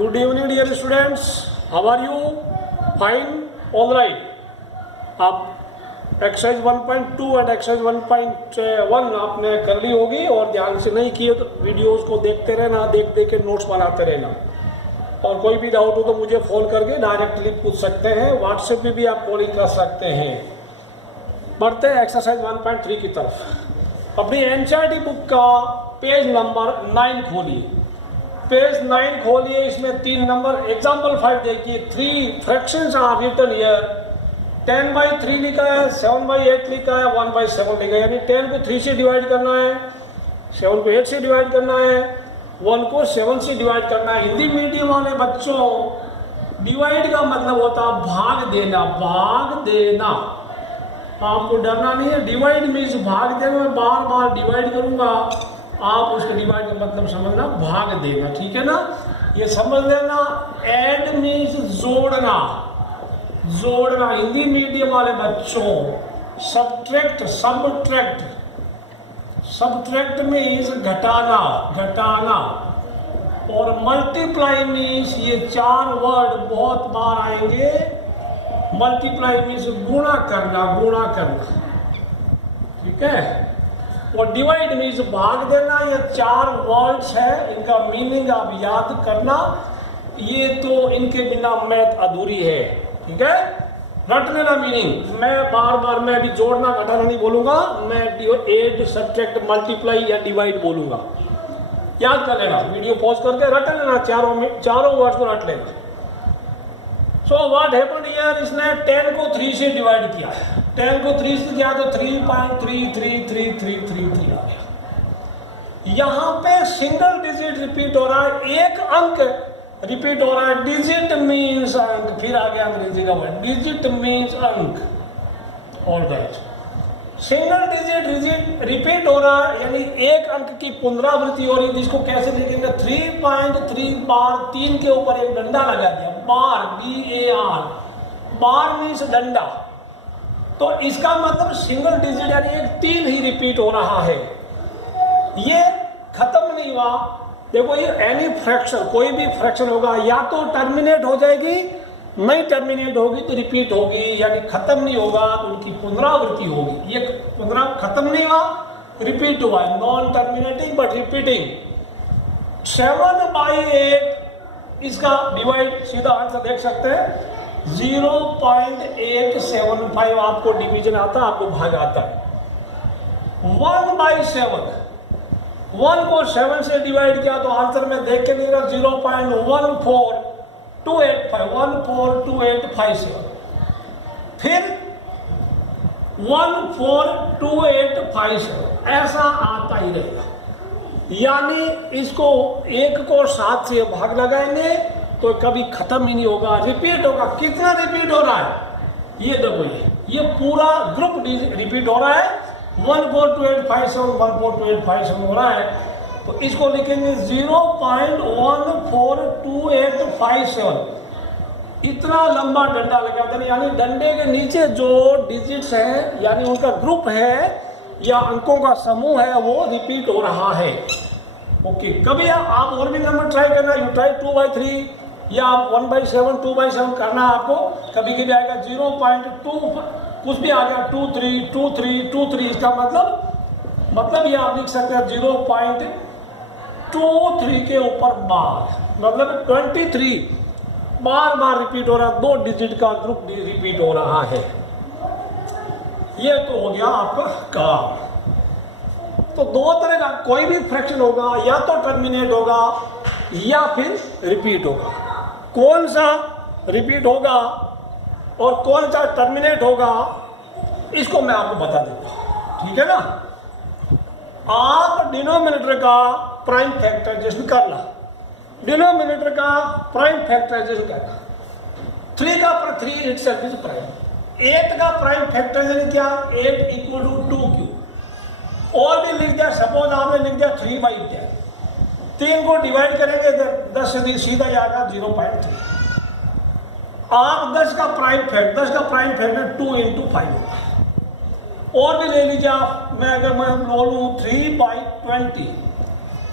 Good evening dear students, how are you? Fine, all right. आप exercise 1.2 और exercise 1.1 आपने कर ली होगी और ध्यान से नहीं किए तो वीडियोस को देखते रहना, देख के नोट्स बनाते रहना। और कोई भी डाउट हो तो मुझे फ़ोन करके डायरेक्टली पूछ सकते हैं, व्हाट्सएप पे भी आप कॉलिंग कर सकते हैं। बढ़ते हैं एक्सरसाइज 1.3 की तरफ। अपनी एनसीईआरटी बुक का पेज नंबर 9 खोलिए। पेज 9 खोलिए, इसमें 3 नंबर एग्जाम्पल 5 देखिए। 3 फ्रैक्शंस आर रिटन हियर। 10/3 लिखा है, 7/8 लिखा है, 1/7 लिखा है। यानी 10 को 3 से डिवाइड करना है, 7 को 8 से डिवाइड करना है, 1 को 7 से डिवाइड करना है। हिंदी मीडियम वाले बच्चों, डिवाइड का मतलब होता है भाग देना। भाग देना, आपको डरना नहीं है। डिवाइड मीन्स भाग देना। मैं बार बार डिवाइड करूंगा, आप उसके डिवाइड का मतलब समझना भाग देना, ठीक है ना। ये समझ लेना। ऐड मीन्स जोड़ना। जोड़ना हिंदी मीडियम वाले बच्चों। सब्ट्रैक्ट, सबट्रैक्ट, सबट्रैक्ट मीन्स घटाना, घटाना। और मल्टीप्लाई मीन्स, ये 4 वर्ड बहुत बार आएंगे। मल्टीप्लाई मीन्स गुणा करना, गुणा करना, ठीक है। और डिवाइड मीन्स भाग देना। ये 4 वर्ड्स है, इनका मीनिंग आप याद करना। ये तो इनके बिना मैथ अधूरी है, ठीक है। रट लेना मीनिंग। मैं बार बार मैं अभी जोड़ना घटाना नहीं बोलूंगा, मैं ऐड, सब्ट्रैक्ट, मल्टीप्लाई या डिवाइड बोलूंगा। याद कर लेना, वीडियो पॉज करके रट लेना। चारों वर्ड्स को रट लेना। सो व्हाट हैपेंड हियर, इसने 10 को 3 से डिवाइड किया है। 10 को 3 से किया तो 3.33333 आ गया। यहां पे सिंगल डिजिट रिपीट हो रहा है, एक अंक रिपीट हो रहा है। डिजिट मीन्स अंक, फिर आ गया अंग्रेजी का वर्ड, डिजिट मीन्स अंक। All right, single digit repeat हो रहा है, यानी एक अंक की पुनरावृत्ति हो रही है। जिसको कैसे लिखेंगे, 3.3 बार, 3 के ऊपर एक डंडा लगा दिया, बार, BAR। बार मीन्स डंडा। तो इसका मतलब सिंगल डिजिट यानी एक 3 ही रिपीट हो रहा है। ये खत्म नहीं हुआ। देखो, ये एनी फ्रैक्शन, कोई भी फ्रैक्शन होगा, या तो टर्मिनेट हो जाएगी, नहीं टर्मिनेट होगी तो रिपीट होगी, यानी खत्म नहीं होगा तो उनकी पुनरावृत्ति होगी। ये खत्म नहीं हुआ, रिपीट हुआ, नॉन टर्मिनेटिंग बट रिपीटिंग। 7/8 इसका डिवाइड, सीधा आंसर देख सकते हैं 0.875 आपको डिवीजन आता है, आपको भाग आता है। 1/7, 1 को 7 से डिवाइड किया तो आंसर में देख के लिख रहा 0.14285 फिर 14285 ऐसा आता ही रहेगा। यानी इसको 1 को 7 से भाग लगाएंगे तो कभी खत्म ही नहीं होगा, रिपीट होगा। कितना रिपीट हो रहा है, ये देखो, ये पूरा ग्रुप रिपीट हो रहा है। 14285 14285 हो रहा है, तो इसको लिखेंगे 0.142857। इतना लंबा डंडा लगा था, यानी डंडे के नीचे जो डिजिट्स है, यानी उनका ग्रुप है या अंकों का समूह है, वो रिपीट हो रहा है। ओके, कभी आप और भी नंबर ट्राई करना। यू ट्राई 2/3 या 1/7, 2/7 करना आपको। कभी कभी आएगा 0.2, कुछ भी आ गया 232323। इसका मतलब ये आप लिख सकते हैं 0.23 के ऊपर बार, मतलब 23 बार बार रिपीट हो रहा है। 2 डिजिट का ग्रुप रिपीट हो रहा है। ये तो हो गया आपका काम। तो 2 तरह का कोई भी फ्रैक्शन होगा, या तो टर्मिनेट होगा या फिर रिपीट होगा। कौन सा रिपीट होगा और कौन सा टर्मिनेट होगा, इसको मैं आपको बता देता हूं, ठीक है ना। आप डिनोमिनेटर का प्राइम फैक्टराइजेशन करना। डिनोमिनेटर का प्राइम फैक्टराइजेशन करना। 3 का 3 इटसेल्फ इज प्राइम। 8 का प्राइम फैक्टराइजेशन क्या, 8 = 2 और भी लिख दिया। सपोज आपने लिख दिया 3/10, 3 को डिवाइड करेंगे 10 से सीधा जाएगा 0.3। आप 10 का प्राइम फैक्टर 2 × 5 होगा। और भी ले लीजिए आप, मैं बोलूँ 3/20,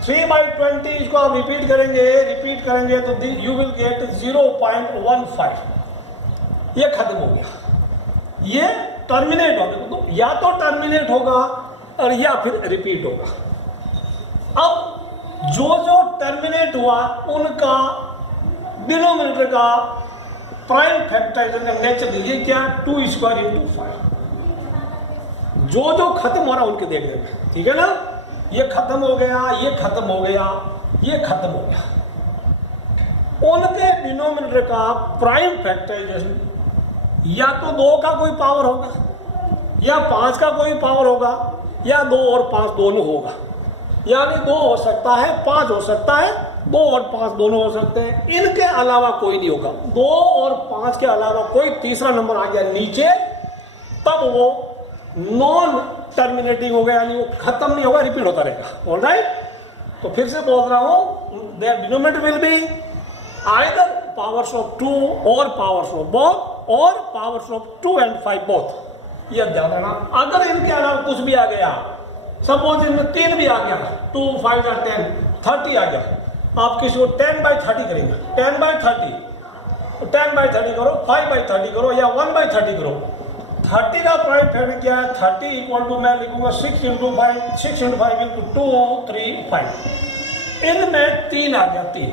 3/20 इसको आप रिपीट करेंगे तो यू विल गेट 0.15। ये खत्म हो गया, ये टर्मिनेट होगा, तो या तो टर्मिनेट होगा और या फिर रिपीट होगा। अब जो जो टर्मिनेट हुआ उनका डिनोमिनेटर का प्राइम फैक्टराइजेशन नेचर ये क्या, 2² × 5। जो जो खत्म हो रहा उनके देख लेंगे, ठीक है ना। ये खत्म हो गया, ये खत्म हो गया, ये खत्म हो गया, उनके डिनोमिनेटर का प्राइम फैक्टराइजेशन या तो 2 का कोई पावर होगा, या 5 का कोई पावर होगा, या 2 और 5 दोनों होगा। यानी 2 हो सकता है, 5 हो सकता है, 2 और 5 दोनों हो सकते हैं, इनके अलावा कोई नहीं होगा। 2 और 5 के अलावा कोई तीसरा नंबर आ गया नीचे, तब वो नॉन टर्मिनेटिंग हो गया, यानी वो खत्म नहीं होगा, रिपीट होता रहेगा। ऑलराइट, तो फिर से बोल रहा हूं, their denominator will be either powers of 2 और पावर्स ऑफ बोथ और पावर्स ऑफ 2 and 5 बोथ। ये ध्यान रखना। अगर इनके अलावा कुछ भी आ गया, सपोज इनमें 3 भी आ गया, 2 5 या 10 30 आ गया, आप किसी को 10/30 करेंगे, 10/30 10/30 करो, 5/30 करो, या 1/30 करो। 30 का प्राइम फैक्टर क्या है, 30 इक्वल टू मैं लिखूंगा 6 × 5 6 × 5 × 2 3 5। इनमें 3 आ गया, 3।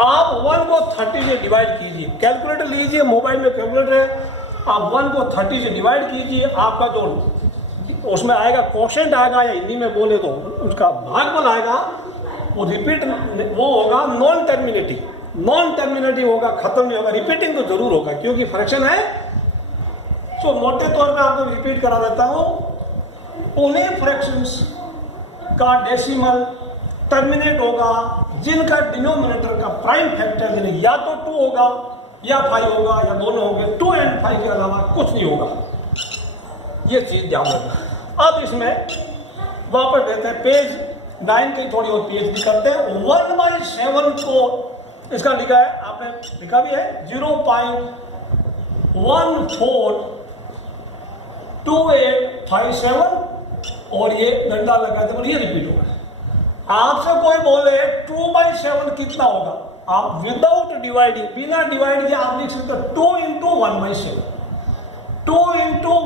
आप 1 को 30 से डिवाइड कीजिए, कैलकुलेटर लीजिए, मोबाइल में कैलकुलेटर है, आप 1 को 30 से डिवाइड कीजिए, आपका जो उसमें आएगा क्वोशेंट आएगा, या हिंदी में बोले तो उसका भागफल आएगा, वो रिपीट वो होगा नॉन टर्मिनेटिंग होगा, खत्म नहीं होगा। रिपीटिंग तो जरूर होगा क्योंकि फ्रैक्शन है। तो मोटे तौर पे आपको रिपीट करा देता हूं, उन्हीं फ्रैक्शंस का डेसिमल टर्मिनेट होगा जिनका डिनोमिनेटर का प्राइम फैक्टर या तो 2 होगा या 5 होगा, या दोनों होंगे। 2 and 5 के अलावा कुछ नहीं होगा, ये चीज ध्यान रखना। अब इसमें वापस देते हैं पेज 9 की थोड़ी और पीएचडी करते हैं। 1/7 को इसका लिखा है, आपने लिखा भी है 0.142857 और ये डंडा लगा दे, ये रिपीट होगा। आपसे कोई बोले 2/7 कितना होगा, आप विदाउट डिवाइडिंग, बिना डिवाइड किए आप लिख सकते हो 2 × 1/7। 2 ×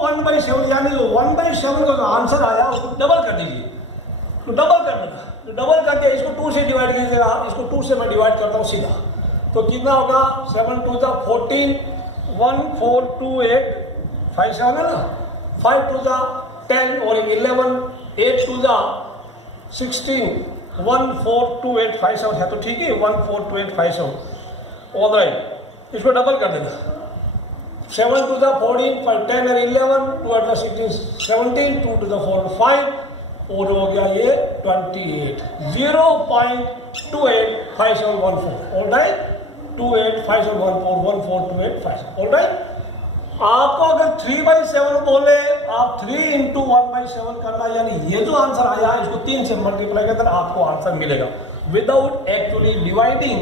1/7 यानी जो 1/7 का आंसर आया उसको डबल कर दीजिए। तो डबल कर देगा, तो डबल कर दिया, इसको 2 से डिवाइड कीजिएगा, इसको 2 से मैं डिवाइड करता हूँ सीधा, तो कितना होगा 7 × 2 = 14 142857 है ना, 5 × 2 = 10 और 11 8 × 2 = 16 142857 है, तो ठीक है 142857। ऑलराइट, इसको डबल कर देगा, 7 × 2 = 14 10 और 11 2 × 16 17 2 × 4 5 और हो गया ये 28 0.285714। ऑलराइट, 285714 142857। ऑलराइट, आपको अगर 3/7 बोले, आप 3 × 1/7 करना, यानी ये जो आंसर आया है इसको 3 से मल्टीप्लाई करके आपको आंसर मिलेगा without actually dividing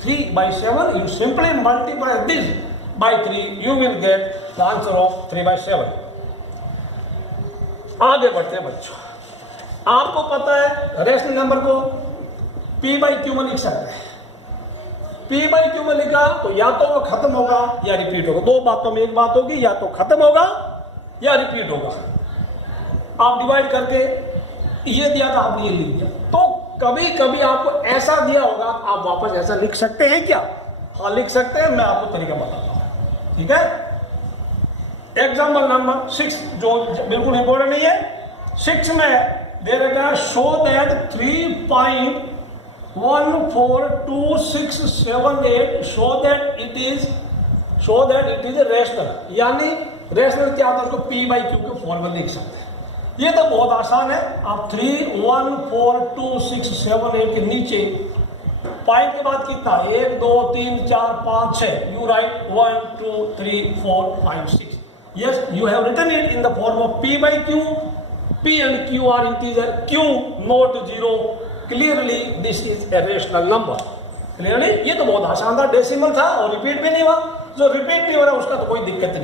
3/7। You simply multiply this by 3, you will get the answer of 3/7। आगे बढ़ते हैं बच्चों, आपको पता है रेशनल नंबर को p/q में लिख सकते हैं। p/q में लिखा तो या तो वो खत्म होगा या रिपीट होगा, 2 बातों में एक बात होगी, या तो खत्म होगा या रिपीट होगा। आप डिवाइड करके ये दिया था, आपने ये लिख दिया, तो कभी कभी आपको ऐसा दिया होगा, आप वापस ऐसा लिख सकते हैं क्या? हाँ लिख सकते हैं, मैं आपको तरीका बताता हूं, ठीक है। एग्जाम्पल नंबर 6 जो बिल्कुल इंपॉर्टेंट नहीं है, 6 में दे रखा है show that 3.142678 show that it is a rational. यानी रेशनल क्या होता है, उसको p/q के फॉर्म में लिख सकते हैं। ये तो बहुत आसान है, आप 3.142678 के नीचे पॉइंट के बाद कितना 1 2 3 4 5 6 you right 1 2 3 4 5 6। yes you have written it in the form of p/q. p and q are integer, q not 0, clearly this is a rational number। clearly ये तो बहुत आसान था, डेसिमल था और रिपीट भी नहीं हुआ। जो रिपीट नहीं हो रहा उसका तो कोई दिक्कत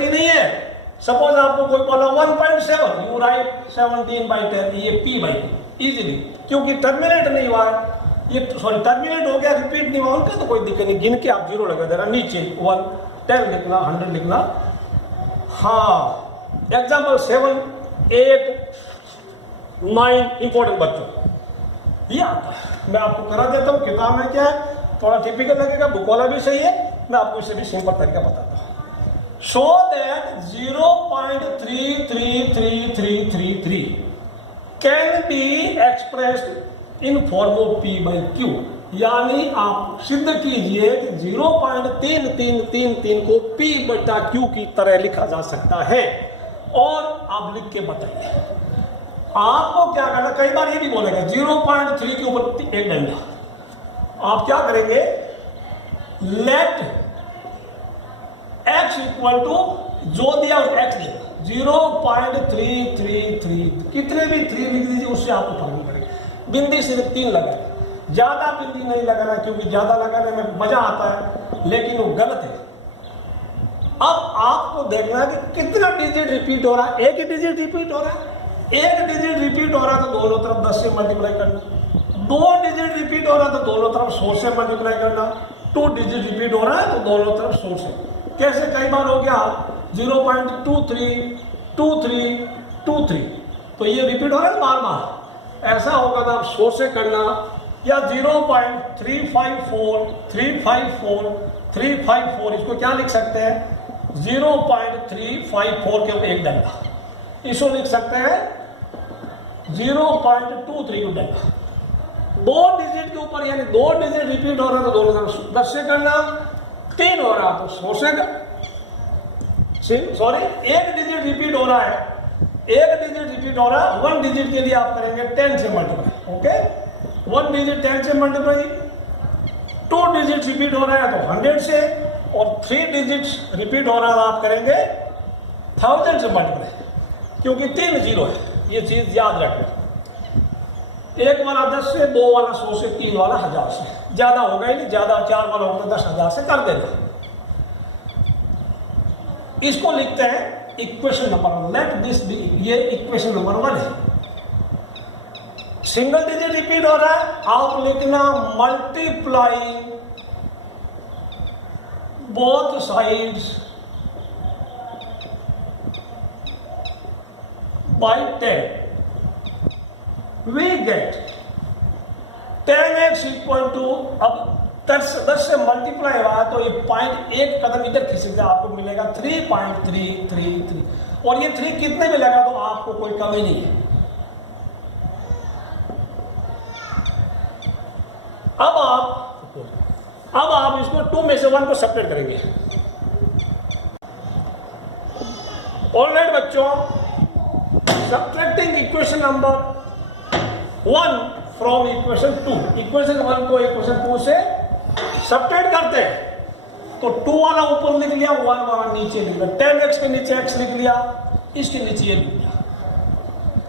ही नहीं है। सपोज आपको कोई बोला 1.7 यू राइट 17/10, ये p/q इजीली क्योंकि टर्मिनेट नहीं हुआ है, ये सॉरी टर्मिनेट हो गया, रिपीट नहीं हुआ उनका तो कोई दिक्कत नहीं, गिन के आप 0 लगा देना, नीचे 1, 10 लिखना, 100 लिखना। हाँ, एग्जाम्पल 7, 8, 9 इंपॉर्टेंट बच्चों ये आता है, मैं आपको करा देता हूँ। किताब में क्या है, थोड़ा टिपिकल लगेगा, बुक वाला भी सही है, मैं आपको इससे भी सिंपल तरीका बताता हूँ। Show that 0.33333 can be expressed in form of P by Q, यानी आप सिद्ध कीजिए कि 0.3333 को P बटा Q की तरह लिखा जा सकता है, और आप लिख के बताइए। आपको क्या करना, कई बार ये भी बोलेगा 0.3 के ऊपर एक डंडा, आप क्या करेंगे, लेट x इक्वल टू जो दिया x देगा 0.333, कितने भी 3 लिख दीजिए, उससे आपको फर्क नहीं पड़ेगा। बिंदी सिर्फ 3 लगाए, ज्यादा बिंदी नहीं लगाना, क्योंकि ज्यादा लगाने में मजा आता है, लेकिन वो गलत है। अब आपको देखना है कि कितना डिजिट रिपीट हो रहा है, एक ही डिजिट रिपीट हो रहा है, एक डिजिट रिपीट हो रहा है तो दोनों तरफ 10 से मल्टीप्लाई करना, 2 डिजिट रिपीट हो रहा है तो दोनों तरफ 100 से मल्टीप्लाई करना, 2 डिजिट रिपीट हो रहा है तो दोनों तरफ 100 से। कैसे, कई बार हो गया 0.232323, तो ये रिपीट हो रहा है बार बार, ऐसा होगा तो आप 100 से करना, या 0.354354 इसको क्या लिख सकते हैं, 0.354 के ऊपर एक डंडा, इसको लिख सकते हैं 0.23 को डंडा। 2 डिजिट के ऊपर, यानी 2 डिजिट रिपीट हो रहा है तो दोनों तरफ 10 से करना, 3 हो रहा तो 100 से, सॉरी 1 डिजिट रिपीट हो रहा है, 1 डिजिट रिपीट हो रहा है, 1 डिजिट के लिए आप करेंगे 10 से मल्टीप्लाई, ओके, 1 डिजिट 10 से मल्टीप्लाई, 2 डिजिट रिपीट हो रहा है तो 100 से, और 3 डिजिट रिपीट हो रहा है आप करेंगे 1000 से मल्टीप्लाई, क्योंकि 3 0 है, ये चीज याद रखना। 1 वाला 10 से, 2 वाला 100 से, 3 वाला 1000 से, ज्यादा होगा ही नहीं, ज्यादा 4 वाला होगा 10,000 से कर देना। इसको लिखते हैं equation number 1, let this be, ये इक्वेशन नंबर 1 है। सिंगल डिजिट रिपीट हो रहा है, आप लिखना multiply both sides by 10, we get 10x equal to, अब 10 से मल्टीप्लाई हुआ तो ये पॉइंट एक कदम इधर खिसक जाए, आपको मिलेगा 3.333, और ये 3 कितने में लगा तो आपको कोई कमी नहीं है। अब आप इसको 2 में से 1 को सेपरेट करेंगे। ऑलराइट बच्चों, subtracting equation number 1 from equation 2, equation 1 को equation 2 से subtract करते हैं तो 2 वाला ऊपर लिख लिया, 1 वाला नीचे लिख लिया, 10x के नीचे x लिख लिया, इसके नीचे ये लिख लिया।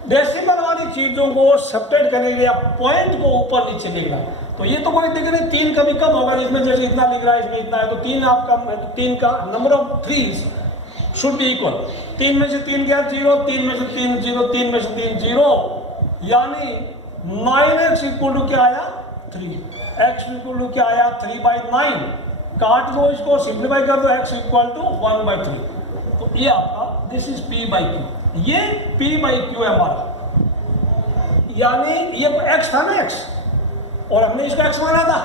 डेसिमल वाली चीजों को सब्ट्रैक्ट करने के लिए पॉइंट को ऊपर नीचे लिखना, तो ये तो कोई दिक्कत नहीं, 3 कभी कम होगा, इसमें जैसे इतना लिख रहा है इसमें इतना है, तो 3 आप कम है, तो 3 का number of 3 should be equal, 3 में से 3 गया 0, 3 में से 3 0, 3 में से 3 0, यानी 9x इक्वल टू क्या आया 3, x इक्वल टू क्या आया 3/9, काट दो इसको, सिंप्लीफाई कर दो, x इक्वल टू 1/3, तो ये आपका दिस इज P/Q, ये P/Q है हमारा, यानी ये x था ना x, और हमने इसको x माना था,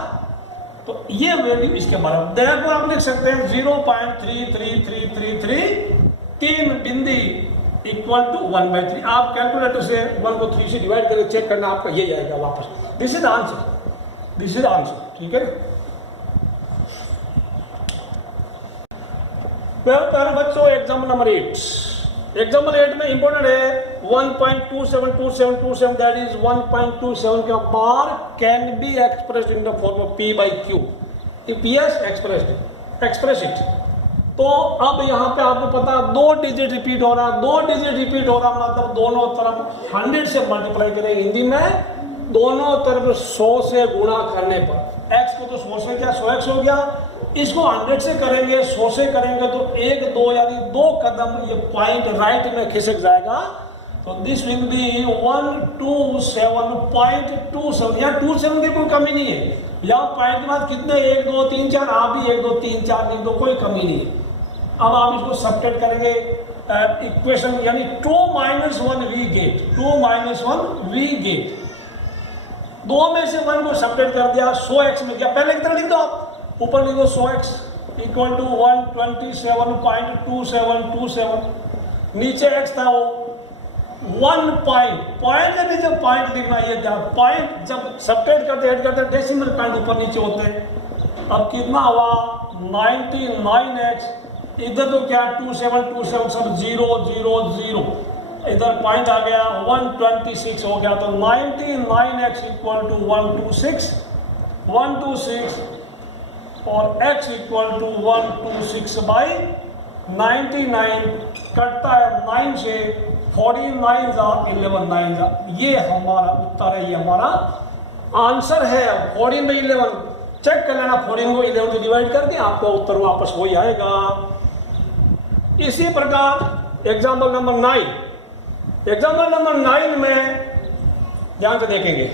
तो ये वैल्यू इसके बराबर, देखो आप लिख सकते हैं 0.33333, 3 बिंदी इक्वल टू 1/3। आप कैलकुलेटर से 1 को 3 से डिवाइड करके चेक करना, आपका यही आएगा वापस, this is answer, this is answer, ठीक है। पहले बच्चों एग्जाम्पल नंबर 8, एग्जाम्पल 8 में इंपोर्टेंट है 1.272727, दैट इज 1.27 का bar can be expressed in the form of P/Q, if yes express it. तो अब यहाँ पे आपको पता 2 डिजिट रिपीट हो रहा, 2 डिजिट रिपीट हो रहा मतलब दोनों तरफ 100 से मल्टीप्लाई करें, हिंदी में दोनों तरफ 100 से गुणा करने पर, x को तो 100 से क्या 100x हो गया, इसको 100 से करेंगे, 100 से करेंगे तो 1 2 यानी 2 कदम ये पॉइंट राइट में खिसक जाएगा, तो दिस विल बी 127.27। यहाँ 27 की कोई कमी नहीं है। यहाँ पॉइंट के बाद कितने 1 2 3 4, आप भी 1 2 3 4 लिख दो, कोई कमी नहीं है। अब आप इसको सब्ट्रैक्ट करेंगे इक्वेशन, यानी 2 - 1 वी गेट, 2 - 1 वी गेट। 2 में से 1 को सब्ट्रैक्ट कर दिया, 100x में गया। पहले की तरह लिख दो, आप ऊपर लिख दो 100x इक्वल टू 127.2727। नीचे x था वो 1 पॉइंट के नीचे पॉइंट लिखना, ये क्या पॉइंट जब सब्ट्रैक्ट करते ऐड करते डेसिमल पॉइंट ऊपर नीचे होते हैं। अब कितना हुआ 99x, इधर तो क्या 2727 सब 0 0 0, इधर पॉइंट आ गया 126 हो गया। तो 99x इक्वल टू 126 और x इक्वल टू 126/99 कटता है 9 से, 49 11 9। ये हमारा उत्तर है, ये हमारा आंसर है। 14 में 11 चेक कर लेना, 14 को 11 से डिवाइड कर दें, आपका उत्तर वापस वही आएगा। इसी प्रकार एग्जाम्पल नंबर 9, एग्जाम्पल नंबर 9 में ध्यान से देखेंगे।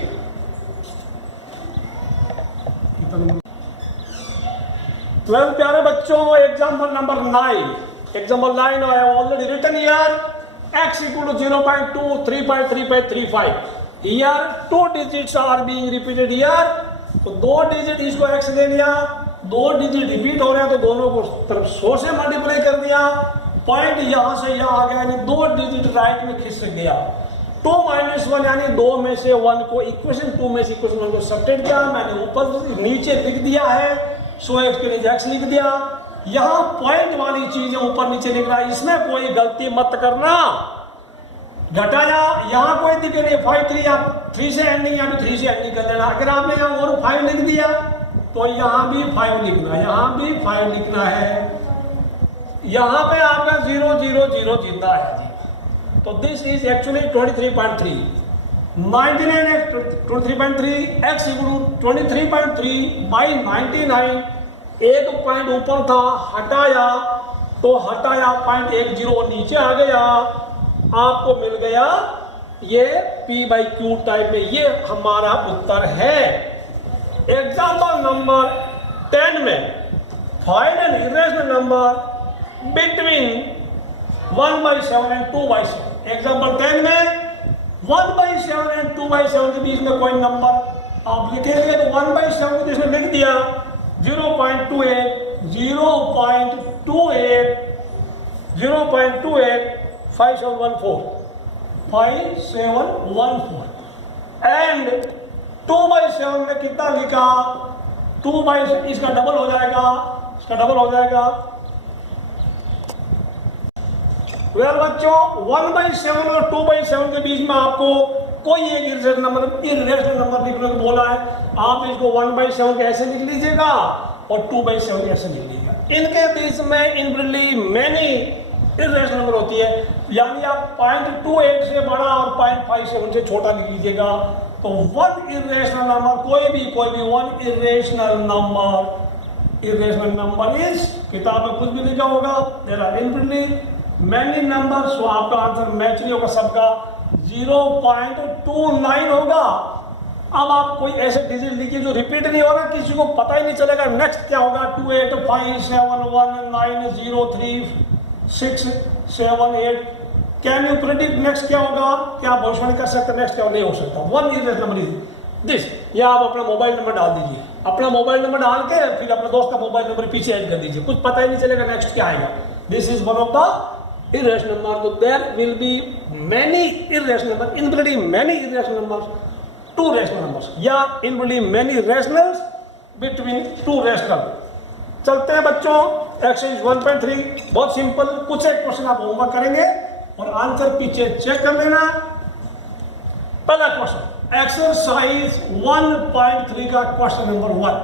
12 प्यारे बच्चों, example number 9, example 9 I have already written here x equal to 0.2 3.3535। Here 2 digits are being repeated here, तो 2 डिजिट इसको x ले लिया, 2 डिजिट रिपीट हो रहे हैं तो दोनों को तरफ 100 से मल्टीप्लाई कर दिया। पॉइंट यहां से यहां आ गया, यानी 2 डिजिट राइट में खिसक गया। 2 - 1 यानी 2 में से 1 को इक्वेशन 2 में से इक्वेशन 1 को सब्ट्रैक्ट किया। मैंने ऊपर नीचे लिख दिया है, 100x के नीचे x लिख दिया। यहां पॉइंट वाली चीजें ऊपर नीचे लिख रहा है, इसमें कोई गलती मत करना। घटाया यहां कोई दिक्कत नहीं, 5 3 आप 3 से एंडिंग, यहाँ भी 3 से एंडिंग कर लेना। अगर आपने यहाँ और 5 लिख दिया तो यहां भी 5 लिखना, यहां भी 5 लिखना है। यहां पे आपका 0 0 0 जिंदा है जी। तो this is actually 23.3। 99x 23.3 x equal to 23.3/99। एक पॉइंट ऊपर था, हटाया तो हटाया 0.10 नीचे आ गया, आपको मिल गया ये p/q टाइप में। ये हमारा उत्तर है। एग्जाम्पल नंबर 10 में find an irrational number between 1/7 and 2/7। Example 10 में 1/7 and 2/7 के बीच में कोई नंबर आप लिखेंगे तो 1/7 को इसमें लिख दिया 0.28 5714 एंड 2/7 में कितना लिखा 2/7, इसका डबल हो जाएगा, इसका डबल हो जाएगा। वेल बच्चों 1/7 और 2/7 के बीच में आपको कोई एक इरेशनल नंबर लिखने को बोला है। आप इसको 1/7 कैसे लिख लीजिएगा और 2/7 कैसे लिख लीजिएगा। इनके बीच में इनबिल्टली मैनी इरेशनल नंबर होती है, यानी आप 0.28 से बड़ा और 0.57 से छोटा लिख लीजिएगा। तो 1 इरेशनल नंबर कोई भी 1 इरेशनल नंबर इज, किताब में कुछ भी लिखा होगा देयर आर इनबिल्टली मैनी नंबर, सो आपका आंसर मैच नहीं होगा सबका, 0.29 होगा। अब आप कोई ऐसे डिजिट लिखिए जो रिपीट नहीं हो रहा, किसी को पता ही नहीं चलेगा नेक्स्ट क्या होगा। 2857190367 कैन यू प्रेडिक्ट नेक्स्ट क्या होगा? क्या आप भविष्यवाणी कर सकते हैं नेक्स्ट क्या नहीं हो सकता? 1 इरेशनल नंबर इज दिस। या आप अपना मोबाइल नंबर डाल दीजिए, अपना मोबाइल नंबर डाल के फिर अपने दोस्त का मोबाइल नंबर पीछे ऐड कर दीजिए, कुछ पता ही नहीं चलेगा नेक्स्ट क्या आएगा। This is one of the irrational number. So there will be many irrational numbers, infinitely many irrational numbers, 2 rational numbers, या infinitely many rationals between 2 rational। चलते हैं बच्चों एक्सरसाइज 1.3, बहुत सिंपल। कुछ एक क्वेश्चन आप होमवर्क करेंगे और आंसर पीछे चेक कर लेना। पहला क्वेश्चन एक्सरसाइज 1.3 का question number 1,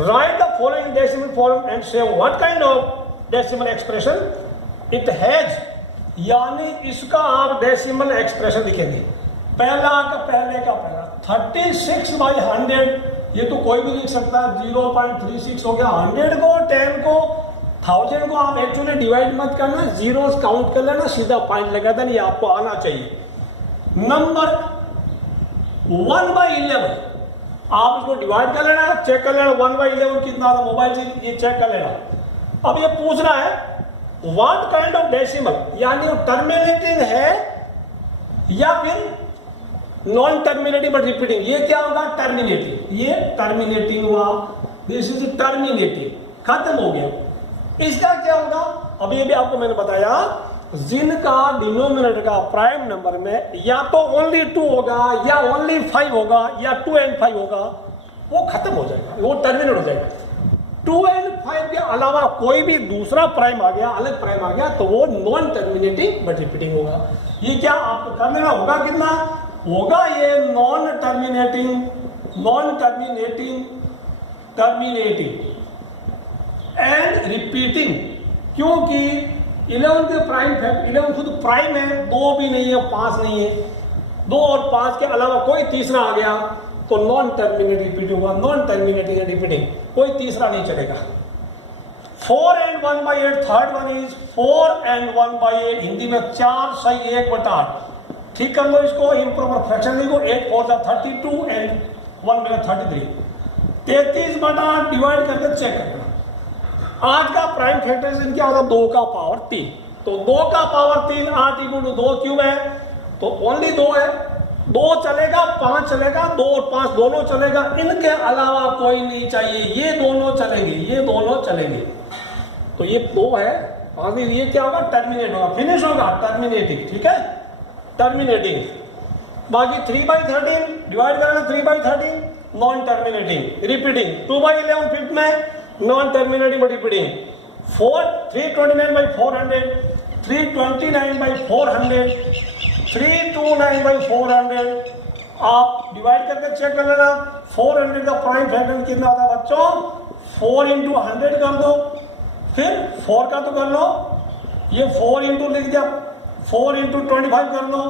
write the following decimal form and say what kind of decimal expression it has, यानी इसका आप डेसिमल एक्सप्रेशन लिखेंगे। पहला 36/100, ये तो कोई भी लिख सकता है, 0.36 हो गया। 100 को 10 को 1000 को आप एक्चुअली डिवाइड मत करना, जीरोस काउंट कर लेना, सीधा पॉइंट लगा देना, ये आपको आना चाहिए। नंबर 1/11 आप इसको डिवाइड कर लेना, चेक कर लेना 1/11 कितना था, मोबाइल से ये चेक कर लेना। अब ये पूछ रहा है व्हाट काइंड ऑफ डेसिमल, यानी वो टर्मिनेटिंग है या फिर नॉन टर्मिनेटिंग बट रिपीटिंग। ये क्या होगा, टर्मिनेटिंग, ये टर्मिनेटिंग हुआ, दिस इज टर्मिनेटिंग, खत्म हो गया। इसका क्या होगा, अब ये भी आपको मैंने बताया, जिनका डिनोमिनेटर का प्राइम नंबर में या तो ओनली 2 होगा या ओनली 5 होगा या 2 and 5 होगा, वो खत्म हो जाएगा, वो टर्मिनेट हो जाएगा। 2 and 5 के अलावा कोई भी दूसरा प्राइम आ गया, अलग प्राइम आ गया, तो वो नॉन टर्मिनेटिंग बट रिपीटिंग होगा। ये क्या आपको कर लेना होगा, कितना होगा ये नॉन टर्मिनेटिंग एंड रिपीटिंग, क्योंकि 11 के प्राइम फैक्टर, 11 खुद प्राइम है, 2 भी नहीं है, 5 नहीं है, 2 और 5 के अलावा कोई तीसरा आ गया तो नॉन टर्मिनेटिंग रिपीटिंग हुआ, नॉन टर्मिनेटिंग रिपीटिंग, कोई तीसरा नहीं चलेगा। 4 and 1/8, third one is 4 and 1/8, Hindi में 4 सही 1/8, ठीक कर लो इसको, इम्प्रॉपर फ्रैक्शन लिखो, 8 4 32 and 1 में 33, 33/8 डिवाइड करके चेक करना। आज का प्राइम फैक्टराइजेशन क्या होता है, 2 का पावर 3, तो 2 का पावर 3 8 = 2 क्यूब है, तो ओनली 2 है, 2 चलेगा, 5 चलेगा, 2 और 5 दोनों चलेगा, इनके अलावा कोई नहीं चाहिए, ये दोनों चलेंगे, ये दोनों चलेंगे, तो ये 2 है, ये क्या होगा, टर्मिनेट होगा, फिनिश होगा, टर्मिनेटिंग, ठीक है, टर्मिनेटिंग। बाकी 3/13 डिवाइड करना, 3/13 नॉन टर्मिनेटिंग, रिपीटिंग, 2/11 फिफ्थ में नॉन टर्मिनेटिंग बट रिपीटिंग, 329/400, 329/400, 329/400 आप डिवाइड करके चेक कर लेना। 400 का प्राइम फैक्टर कितना होता है बच्चों, 4 × 100 कर दो, फिर 4 का तो कर लो, ये 4 × लिख दिया, 4 × 25 कर लो,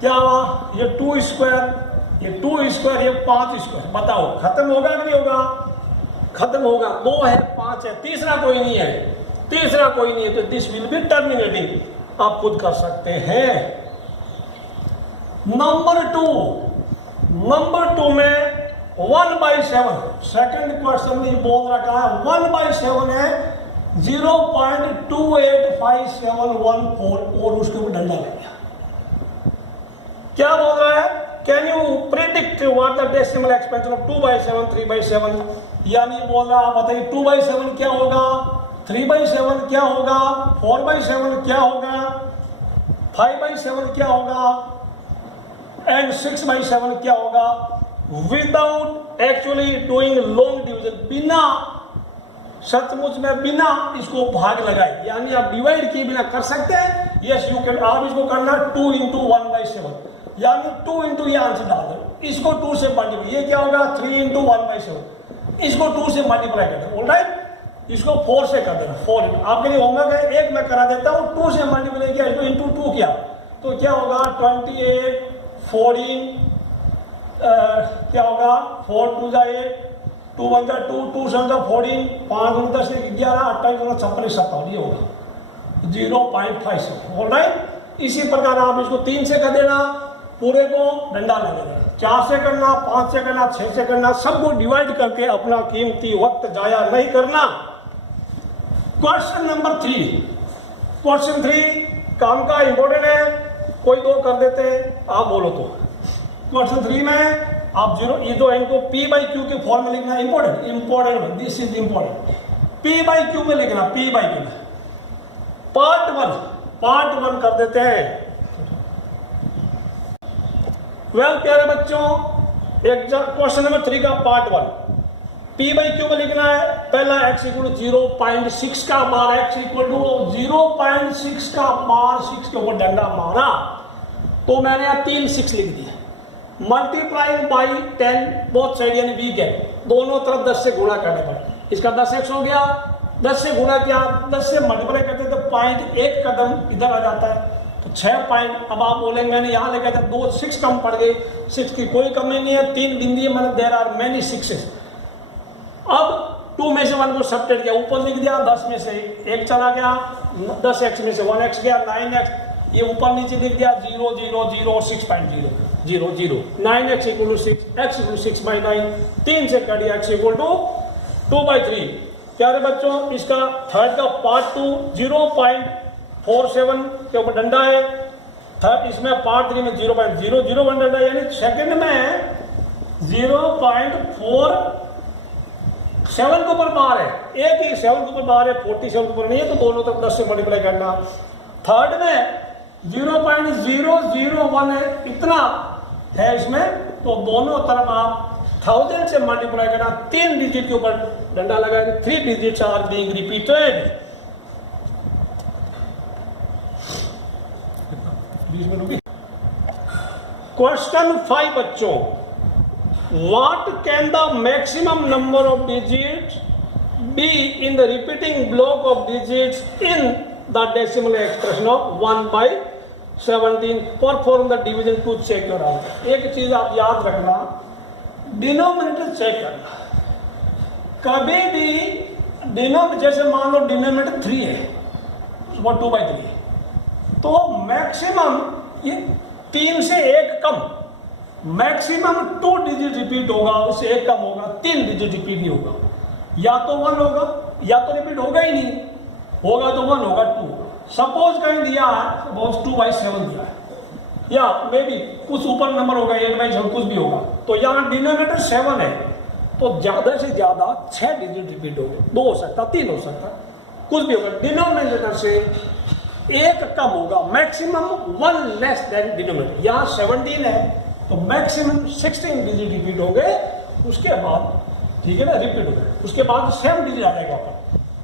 क्या हुआ, ये 2 स्क्वायर, ये 2 स्क्वायर, ये 5 स्क्वायर, बताओ खत्म होगा कि नहीं होगा, खत्म होगा। 2 है, 5 है, तीसरा कोई नहीं है, तीसरा कोई नहीं है, तो दिस विल बी टर्मिनेटिंग, आप खुद कर सकते हैं। नंबर 2 में 1/7, सेकंड क्वेश्चन में बोल रखा है 1/7 है, 0.285714 और उसके ऊपर डंडा लग गया। क्या बोल रहा है, can you predict what the decimal expansion of 2/7, 3/7, यानी बोल रहा है बताइए 2/7 क्या होगा, 3/7 क्या होगा, 4/7 क्या होगा, 5/7 क्या होगा एंड 6/7 क्या होगा, without actually doing long division, बिना सचमुच में बिना इसको भाग लगाए, यानी आप डिवाइड किए बिना कर सकते हैं। यस यू कैन, आप इसको करना 2 × 1/7, यानी 2 × ये आंसर डाल दो, इसको 2 से मल्टीप्लाई, ये क्या होगा 3 × 1/7, इसको 2 से मल्टीप्लाई कर दो, ऑलराइट, इसको 4 से कर देना, 4 आपके लिए होमवर्क है, एक मैं करा देता हूँ, 2 से मल्टीप्लाई किया, इसको × 2 किया, तो क्या होगा 28, 14 क्या होगा, 4 × 2 = 8, 2 × 1 = 2, 2 × 7 = 14, 5 × 10 = 11, 28 × 56 = 57, ये होगा 0.57, ऑलराइट। इसी प्रकार आप इसको 3 से कर देना, पूरे को डंडा लगा देना, 4 से करना, 5 से करना, 6 से करना, सबको डिवाइड करके अपना कीमती वक्त जाया नहीं करना। क्वेश्चन नंबर 3, क्वेश्चन 3 काम का इंपॉर्टेंट है, कोई 2 कर देते हैं, आप बोलो तो। क्वेश्चन 3 में आप 0 ये 2 इनको P/Q के फॉर्म में लिखना, important, this is important, P/Q में लिखना, P/Q में। पार्ट 1 कर देते हैं। वेल प्यारे बच्चों, क्वेश्चन नंबर 3 का पार्ट 1, P/Q में लिखना है, पहला x = 0.6 का मार, x = 0.6 का मार, 6 के ऊपर डंडा मारा, तो मैंने यहाँ 3 6 लिख दिया, मल्टीप्लाइंग बाई 10 बोथ साइड, यानी वीक है, दोनों तरफ 10 से गुणा करने पर, इसका 10x हो गया, 10 से गुणा किया, 10 से मल्टीप्लाई करते तो पॉइंट 1 कदम इधर आ जाता है, तो 6 पॉइंट। अब आप बोलेंगे मैंने यहाँ लिखा था 2 6 कम पड़ गए, 6 की कोई कमी नहीं है, 3 बिंदी है, मतलब देयर आर मेनी 6s। अब 2 में से 1 को सब्ट्रैक्ट किया, ऊपर लिख दिया 10 में से 1 चला गया, 10x में से 1x गया 9x, ये ऊपर नीचे लिख दिया 0 0 0 6.0 0 0 9x equal to 6, x equal to 6/9, 3 से कट दिया x इक्वल टू 2/3। प्यारे बच्चों इसका थर्ड का पार्ट 2 0.47 के ऊपर डंडा है, थर्ड इसमें पार्ट 3 में 0.001 डंडा, यानी सेकंड में 0.47 के ऊपर बार है, एक ही 7 के ऊपर बार है, 47 के ऊपर नहीं है, तो दोनों तक 10 से मल्टीप्लाई करना। थर्ड में 0.001 है, इतना है इसमें, तो दोनों तरफ आप 1000 से मल्टीप्लाई करना, 3 डिजिट के ऊपर डंडा लगाएंगे, 3 digits are being repeated. 20 minute होगी। क्वेश्चन 5 बच्चों, what can the maximum number of digits be in the repeating block of digits in the decimal expression of 1/17? Perform the division to check your answer. एक चीज आप याद रखना, denominator check करना, कभी भी जैसे मान लो डिनोमिनेटर 3 है, वो 2/3 है, तो मैक्सिमम ये 3 से 1 कम, मैक्सिमम 2 डिजिट रिपीट होगा, उससे 1 कम होगा, 3 डिजिट रिपीट नहीं होगा, या तो 1 होगा या तो रिपीट होगा ही नहीं, होगा तो 1 होगा 2। सपोज कहीं दिया है, सपोज 2/7 दिया है, या मे बी कुछ ऊपर नंबर होगा 8/7 कुछ भी होगा, तो यहाँ डिनोमिनेटर 7 है, तो ज्यादा से ज्यादा 6 डिजिट रिपीट होंगे, 2 हो सकता, 3 हो सकता, कुछ भी होगा, डिनोमिनेटर से 1 कम होगा, मैक्सिमम 1 लेस देन डिनोमिनेटर। यहाँ 17 है तो मैक्सिमम 16 डिजिट रिपीट होंगे, उसके बाद ठीक है ना, रिपीट हो गए, उसके बाद 7 डिजिट आ जाएगा ऊपर।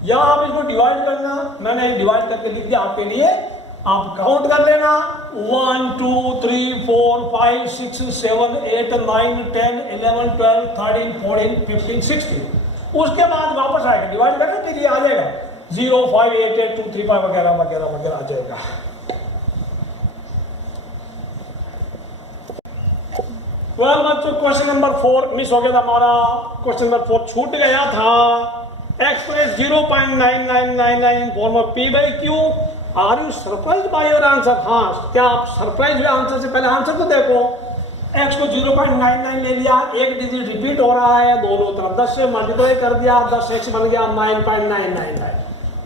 या आप इसको डिवाइड करना, मैंने डिवाइड करके लिख दिया आपके लिए, आप काउंट कर लेना 1 2 3 4 5 6 7 8 9 10 11 12 13 14 15 16, उसके बाद वापस आएगा, डिवाइड करना फिर ये आ जाएगा 0 5 8 8 2 3 5 वगैरह वगैरह वगैरह आ जाएगा। वेल बच्चों, क्वेश्चन नंबर 4 मिस हो गया था हमारा, क्वेश्चन नंबर 4 छूट गया था। Express 0.9999 in form of P by Q। Are you surprise by your answer? हाँ, क्या आप सरप्राइज हुए आंसर से? पहले आंसर तो देखो, x को 0.99 ले लिया, 1 डिजिट रिपीट हो रहा है, दोनों तरफ 10 से मल्टीप्लाई कर दिया, 10x बन गया 9.999,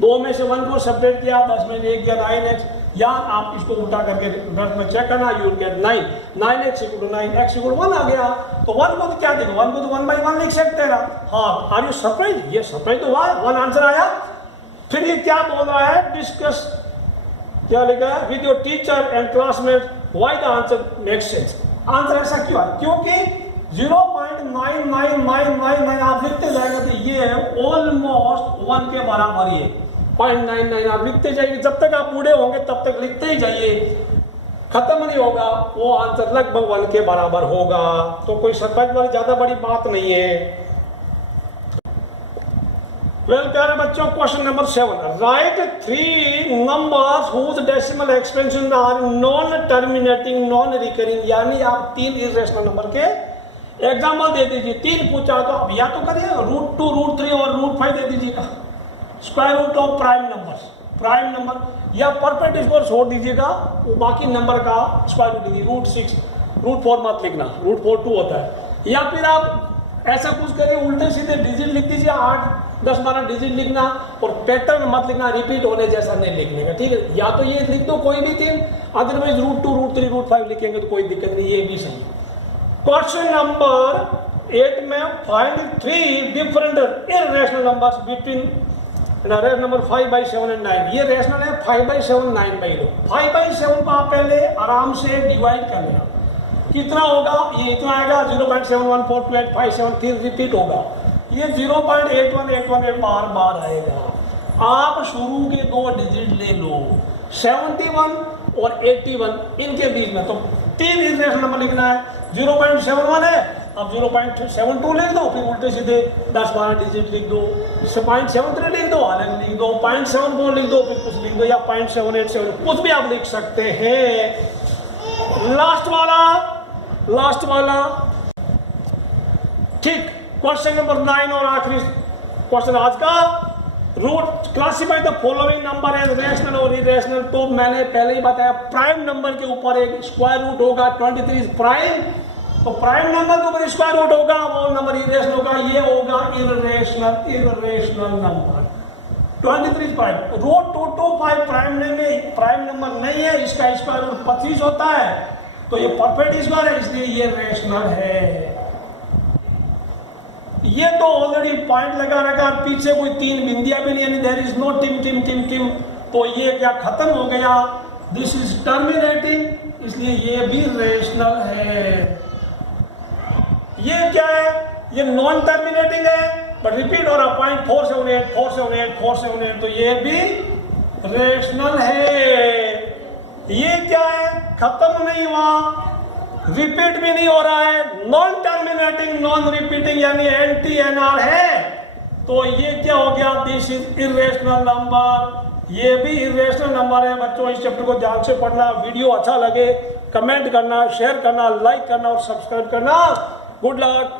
2 में से 1 को सब्ट्रैक्ट किया, 10 में 1 गया 9x, या आप इसको उल्टा करके रिजल्ट में चेक करना, you will get 9, 9x equal to 9, x equal 1 आ गया, तो 1 को तो क्या देखो, 1 को तो 1/1 लिख सकते हैं। हाँ, आर यू सरप्राइज? ये सरप्राइज तो हुआ, 1 आंसर आया। फिर ये क्या बोल रहा है, डिस्कस, क्या लिखा है, with your teacher and classmate why the answer makes sense. Answer ऐसा क्यों है? क्योंकि 0.99999 आप लिखते जाएंगे तो ये ऑलमोस्ट 1 के बराबर ही है, 0.99 आप लिखते जाइए, जब तक आप बूढ़े होंगे तब तक लिखते ही जाइए, खत्म नहीं होगा, वो आंसर लगभग 1 के बराबर होगा, तो कोई सरप्राइज वाली ज्यादा बड़ी बात नहीं है। वेल प्यारे बच्चों, question number 7, write 3 numbers whose decimal expansion are non terminating non recurring, यानी आप 3 इरेशनल नंबर के एग्जाम्पल दे दीजिए। 3 पूछा तो आप या तो करिए √2 √3 और √5 दे दीजिएगा, square root of prime number, या परफेक्ट स्क्वायर छोड़ दीजिएगा, वो बाकी नंबर का स्क्वायर रूट दीजिए, √6 √4 मत लिखना, √4 2 होता है, या फिर आप ऐसा कुछ करिए, उल्टे सीधे डिजिट लिख दीजिए, 8 10 12 डिजिट लिखना, और पैटर्न मत लिखना, रिपीट होने जैसा नहीं लिखने का, ठीक है। या तो ये लिख दो कोई भी 3, अदरवाइज √2 √3 √5 लिखेंगे तो कोई दिक्कत नहीं, ये भी सही। क्वेश्चन नंबर 8 में find 3 different irrational numbers between rational number 5/7 and 9। ये रेशनल है 5/7 9/2। 5/7 को आप पहले आराम से डिवाइड कर लेना, कितना होगा, ये इतना आएगा 0.714285 फिर रिपीट होगा, ये 0.8181 बार बार आएगा। आप शुरू के 2 डिजिट ले लो, 71 और 81, इनके बीच में तो 3 इरेशनल नंबर लिखना है, 0.71 है, अब 0.72 लिख दो, फिर उल्टे सीधे 10 12 डिजिट लिख दो, 0.73 लिख दो, अलग लिख दो, 0.74 लिख दो, फिर कुछ लिख दो, या 0.787 कुछ भी आप लिख सकते हैं। लास्ट वाला ठीक। क्वेश्चन नंबर 9 और आखिरी क्वेश्चन आज का, root classify the following number as rational और इरेशनल। तो मैंने पहले ही बताया प्राइम नंबर के ऊपर एक स्क्वायर रूट होगा, 23 प्राइम, तो प्राइम नंबर के ऊपर स्क्वायर रूट होगा, वो नंबर इरेशनल होगा, ये होगा irrational number. 23 prime, root 225 prime number नहीं है, इसका स्क्वायर रूट 25 होता है, तो ये परफेक्ट स्क्वायर है, इसलिए ये रेशनल है। ये तो ऑलरेडी पॉइंट लगा रखा, पीछे कोई 3 बिंदियां भी नहीं, यानी देयर इज नो टिम, तो ये क्या खत्म हो गया, दिस इज टर्मिनेटिंग, इसलिए ये भी रेशनल है। ये क्या है, ये नॉन टर्मिनेटिंग है, बट रिपीट हो रहा, पॉइंट 478, तो ये भी रेशनल है। ये क्या है, खत्म नहीं हुआ, रिपीट भी नहीं हो रहा है, नॉन टर्मिनेटिंग नॉन रिपीटिंग यानी एंटी एनआर है, तो ये क्या हो गया, दिस इज इरेशनल नंबर, ये भी इरेशनल नंबर है। बच्चों इस चैप्टर को ध्यान से पढ़ना, वीडियो अच्छा लगे कमेंट करना, शेयर करना, लाइक करना और सब्सक्राइब करना। Good luck.